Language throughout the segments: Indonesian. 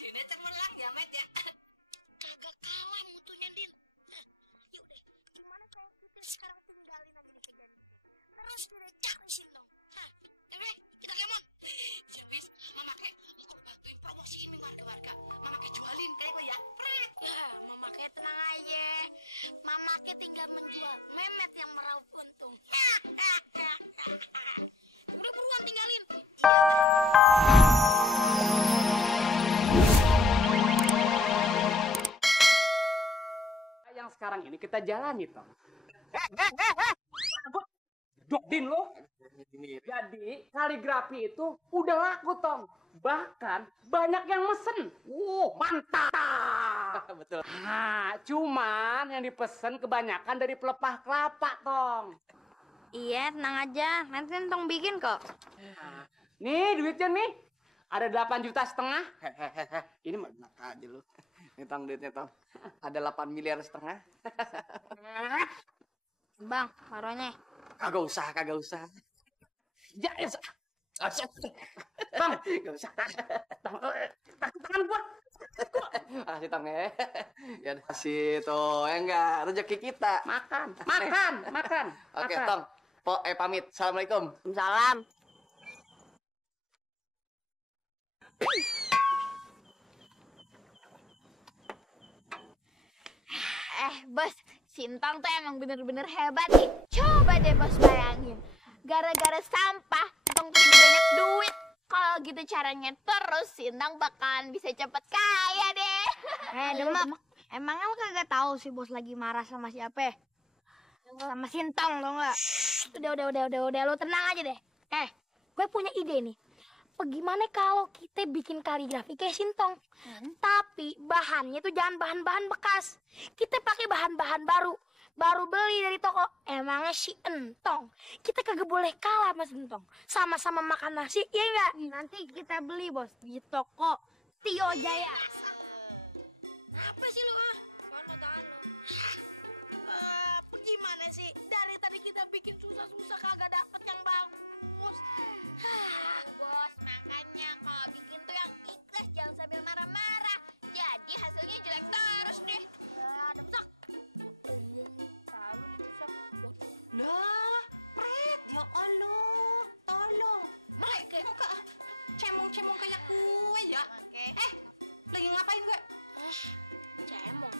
Idenya cemerlang ya, Met ya. Kagak kalah mutunya, Din. Yaudah, gimana kalau kita sekarang tinggalin aja nih kerjaan kita. Terus kita cari Sintong. Yaudah, kita kemon. Ya wis, Mama Kek mau bantuin promosiin nih warga-warga. Mama Kek jualin kayak gue ya. Pret. Ya, Mama Kek tenang aja. Mama Kek tinggal menjual memet yang meraup untung. Udah buruan tinggalin. Iya. Yang sekarang ini kita jalani, Tong. Din lo. Jadi kaligrafi itu udah laku, Tong. Bahkan banyak yang mesen. Mantap. Betul. Nah, cuman yang dipesen kebanyakan dari pelepah kelapa, Tong. Iya, tenang aja. Nanti Tong bikin kok. Nih duitnya nih. Ada 8,5 juta. Ini mah enak aja lu. Nih Tong, duitnya Tong. Ada 8,5 miliar. Bang, taruhnya. Kagak usah. Ya, Bang, gak usah. tangan gua. Kasih Tong ya. Ya kasih tuh, ya enggak, rezeki kita. Makan. Oke, Tong. Pamit. Assalamualaikum. Salam. Bos, Sintong tuh emang bener-bener hebat nih. Coba deh bos bayangin. Gara-gara sampah, Sintong punya banyak duit. Kalau gitu caranya terus, Sintong bakalan bisa cepet kaya deh. Demak, emangnya lo kagak tahu si bos lagi marah sama siapa? Sama Sintong, tau nggak? Udah, lo tenang aja deh. Gue punya ide nih. Bagaimana kalau kita bikin kaligrafi kayak Sintong? Tapi bahannya tuh jangan bahan-bahan bekas. Kita pakai bahan-bahan baru beli dari toko. Emangnya si Entong. Kita kagak boleh kalah sama Sintong. Sama-sama makan nasi, iya nggak? Nanti kita beli bos di toko Tio Jaya. Apa sih lu Mana tangan lu? Gimana sih? Dari tadi kita bikin susah-susah kagak dapet yang bagus. Bos, makanya kalau bikin tuh yang ikhlas, jangan sambil marah-marah. Jadi hasilnya jelek terus deh. Ada besak. Selalu dibesak. Lah, Pret, ya Allah, tolong. Mereka kok cemong-cemong kayak kue ya? Oke. Lagi ngapain gue? Cemong.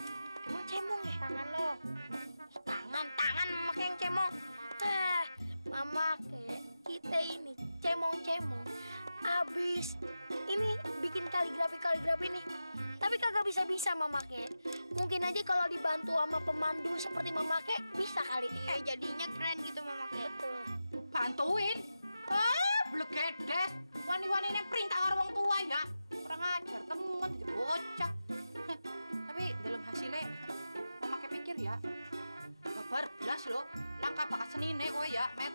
Emang cemong ya? Tangan lo. Tangan memakai yang cemong. Mama kita ini cemong-cemong. Abis ini bikin kaligrafi nih. Tapi kagak bisa Mama Ke. Mungkin aja kalau dibantu sama pemandu seperti Mama Ke bisa kali. Jadinya keren gitu Mama Ke. Betul. Bantuin? Blegedes. Wani-waninya perintah orang tua ya. Kurang ajar, temuan jadi bocah. Tapi dalam hasilnya, Mama Ke pikir ya, kabar belas loh. Langkah bakat senine kowe ya, Met.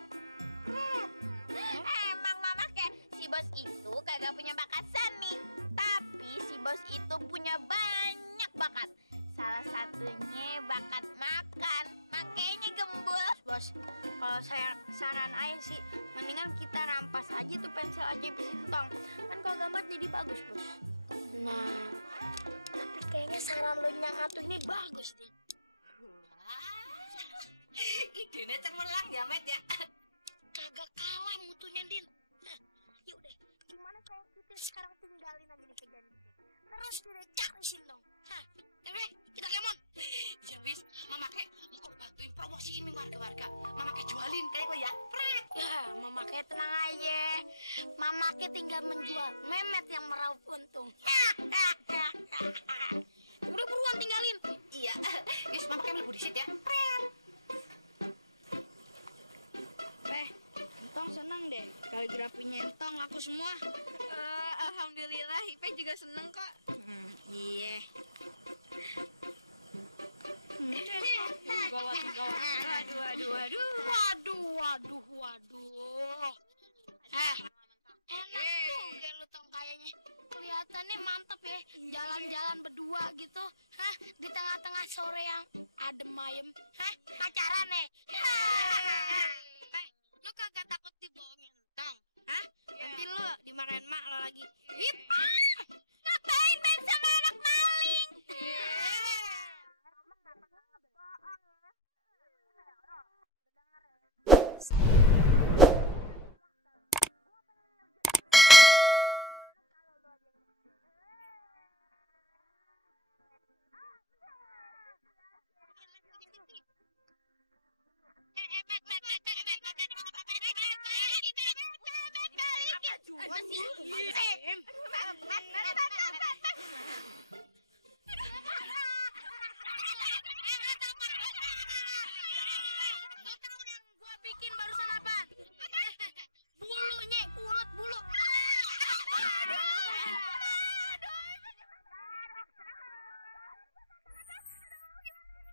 Emang Mama Ke, si bos itu kagak punya bakat seni. Tapi si bos itu punya banyak bakat. Salah satunya bakat makan. Makanya gembul. Bos, kalau saya saran aja sih, mendingan kita rampas aja tuh pensil aja Sintong. Kan kalau gambar jadi bagus, Bos. Nah, tapi kayaknya saran lo yang atuh ini bagus, Din. Idenya cemerlang ya, Met ya. Kagak kalah mutunya, Din. Yaudah, gimana kalau kita sekarang tinggalin aja nih kerjaan kita. Terus kita cari Sintong. Yaudah, kita kemon. Ya wis, Mama Kek mau bantuin promosiin nih warga-warga. Mama Kek jualin kayak gue ya. Pret. Ya, Mama Ke tenang aja. Mama Ke tinggal menjual memet yang meraup untung. Udah buruan tinggalin. Iya. Yus, Mama Kek melebu di situ ya. Pret. Entong seneng deh. Kaligrafinya Entong laku semua. Alhamdulillah, Ipe juga seneng kok. Iya. Gawat. Waduh. Enak juga lu Tong kayaknya. Kelihatannya mantep ya. Jalan-jalan berdua gitu. Di tengah-tengah sore yang adem ayem. Pacaran nih. Lu kagak takut dibohongin Tong? Nanti lu dimarahin mak lo lagi. Ngapain main Bikin barusan apa? Bulunya, ulet bulu.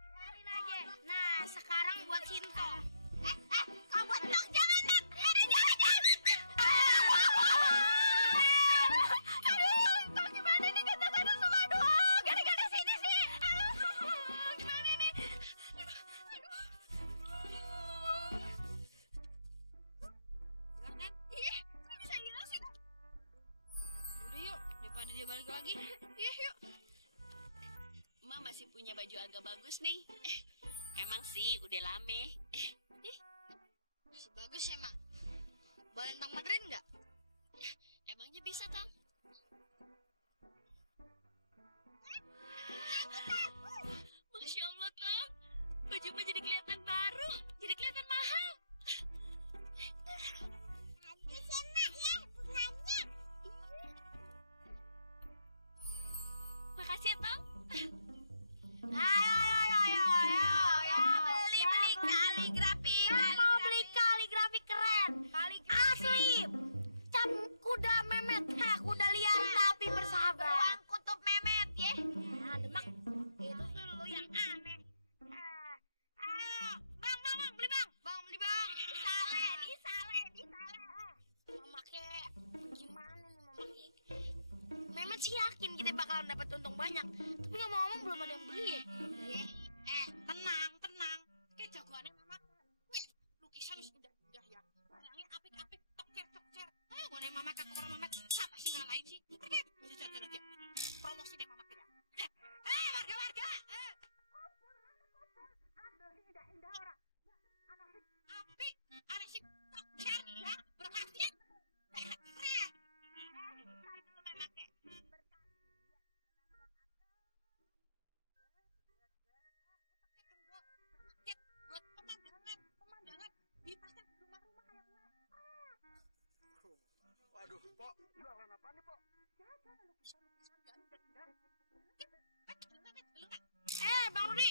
Biarin aja. Nah, sekarang buat Sinto. Kau buat dong, jangan dong. Jangan. Aduh, Tong gimana nih kata-kata semua doang. Gara-gara sini sih. Aduh, gimana nih? Ih, kok bisa hilang sih? Udah yuk, daripada dia balik lagi. Iya, yuk. Emak masih punya baju agak bagus nih. Emang sih udah lame. Masih bagus ya, Mak. Boleh Tang benerin nggak? Emangnya bisa, Tang? Masya Allah, Tang. Baju emak jadi kelihatan baru. Jadi kelihatan mahal. Bagus ya, Mak, ya, bunganya. Makasih ya, Tang. Ayo, beli kaligrafi. Mau beli kaligrafi keren. Asli. Cap kuda Mehmet. Kuda liar tapi bersahabat. Ruang kutub Mehmet, ya. Nah, demak. Itu tuh lu yang aneh. Ayo, bang, beli bang. Bang, beli bang. Di sale. Memake, gimana nih memake? Mehmet sih yakin kita bakalan dapat untung banyak. Tapi ngomong-ngomong belum ada yang beli ya. Tenang. Kayak jagoannya mama. Lukisan sudah ya. Warnanya apik-apik, toker. Warnanya mama ke orang mama. Siapa sih ngalahin sih? Oke, bisa aja. Promosi deh mama ya. Warga. Ada sih indah orang. Ada sih apik, ada sih toker ya. Berhasil. Keren. Buat pemandangan dipasang di rumah-rumah kayak Waduh, Pok, jualan apa nih, Pok? lukisan ganda. Bang Rudi,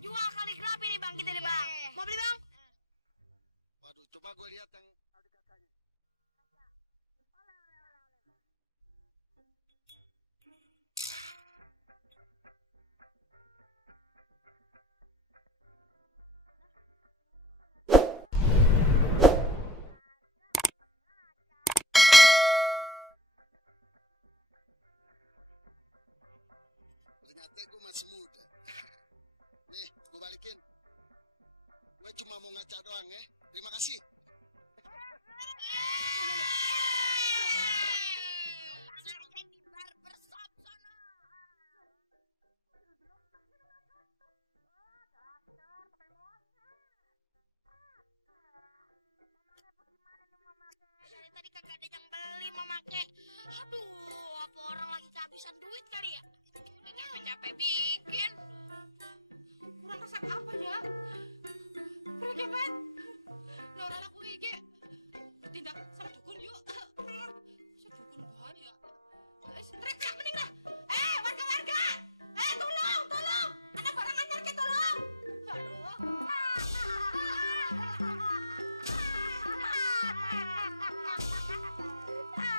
jual kaligrafi nih bang kita nih bang. Mau beli bang? Waduh, coba gue lihat yang adik kakaknya. Ternyata gue masih muda. Nih, gue balikin. Gue cuma mau ngaca doang ya. Terima kasih. Dari tadi kagak ada yang beli memake. Aduh, apa orang lagi kehabisan duit kali ya? Udah capek-capek bikin. Kurang resep apa ya? Pergi bet. Nora aku gigi. Tindak sama dukun yuk. Keren. Sama dukun bahaya. Teriak mending dah. Warga. Tolong. Ada barang anyar ke tolong.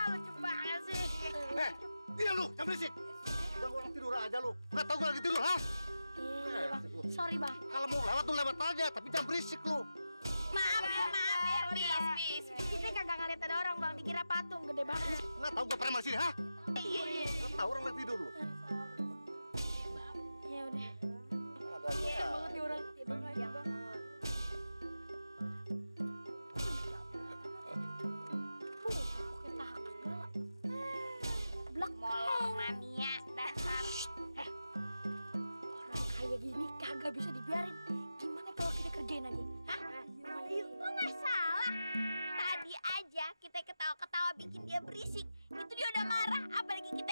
Lucu banget sih. Diam lu, jangan berisik. Udah orang tidur aja lu. Nggak tahu gue lagi tidur, ha? Iya bang, sorry bang. Kalau mau lewat tuh lewat aja, tapi jangan berisik lu. Maaf ya, bis. Kita kagak ngeliat ada orang bang, dikira patung gede banget. Nggak tahu gue preman sini, ha? Iya. Nggak tahu orang lagi tidur lu. Ya udah. Ada Iya banget nih orang tidur aja bang. Blok molor mania dasar. Orang kayak gini kagak bisa dibiarin. Gimana kalau kita kerjain aja? Hah? Lu nggak salah. Tadi aja kita ketawa-ketawa bikin dia berisik. Itu dia udah marah. Apalagi kita